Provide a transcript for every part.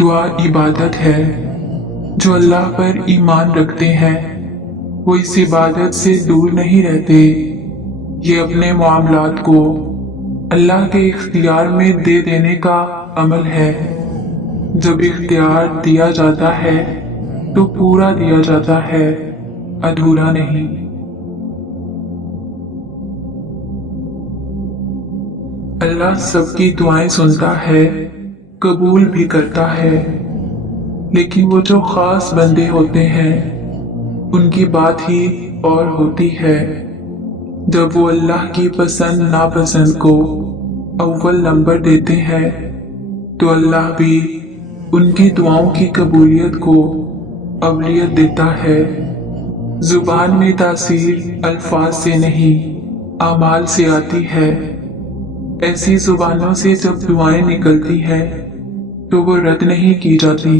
दुआ इबादत है। जो अल्लाह पर ईमान रखते हैं वो इस इबादत से दूर नहीं रहते। ये अपने मामलात को अल्लाह के इख्तियार में दे देने का अमल है। जब इख्तियार दिया जाता है तो पूरा दिया जाता है, अधूरा नहीं। अल्लाह सबकी दुआएं सुनता है, कबूल भी करता है, लेकिन वो जो खास बंदे होते हैं उनकी बात ही और होती है। जब वो अल्लाह की पसंद नापसंद को अव्वल नंबर देते हैं तो अल्लाह भी उनकी दुआओं की कबूलियत को अवलियत देता है। जुबान में तासीर अल्फाज से नहीं, आमाल से आती है। ऐसी जुबानों से जब दुआएं निकलती हैं तो वो रद्द नहीं की जाती।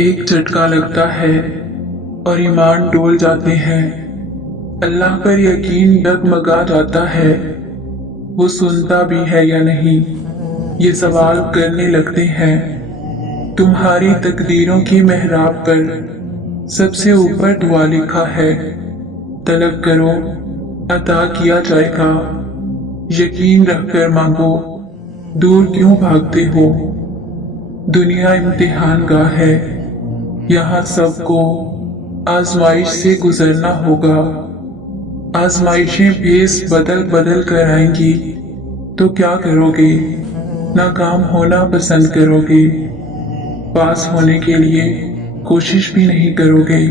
एक झटका लगता है और ईमान डोल जाते हैं। अल्लाह पर यकीन डगमगा जाता है। वो सुनता भी है या नहीं, ये सवाल करने लगते हैं। तुम्हारी तकदीरों की मेहराब पर सबसे ऊपर दुआ लिखा है, तलब करो अता किया जाएगा। यकीन रखकर मांगो, दूर क्यों भागते हो। दुनिया इम्तिहान गाह है, यहाँ सबको आजमाइश से गुजरना होगा। आजमाइशें भेस बदल बदल कर आएंगी तो क्या करोगे। नाकाम होना पसंद करोगे, पास होने के लिए कोशिश भी नहीं करोगे।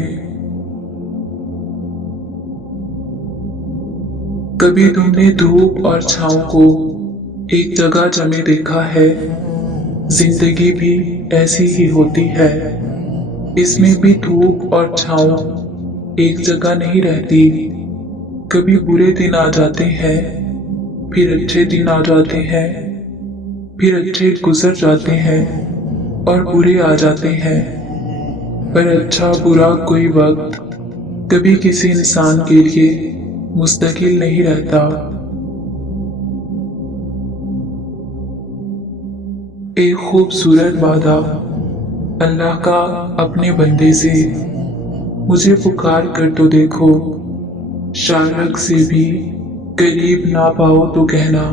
कभी तुमने धूप और छांव को एक जगह जमे देखा है। जिंदगी भी ऐसी ही होती है। इसमें भी धूप और छांव एक जगह नहीं रहती। कभी बुरे दिन आ जाते हैं, फिर अच्छे दिन आ जाते हैं, फिर अच्छे गुजर जाते हैं और बुरे आ जाते हैं। पर अच्छा बुरा कोई वक्त कभी किसी इंसान के लिए मुस्तकिल नहीं रहता। एक खूबसूरत वादा अल्लाह का अपने बंदे से, मुझे पुकार कर तो देखो, शारक से भी करीब ना पाओ तो कहना।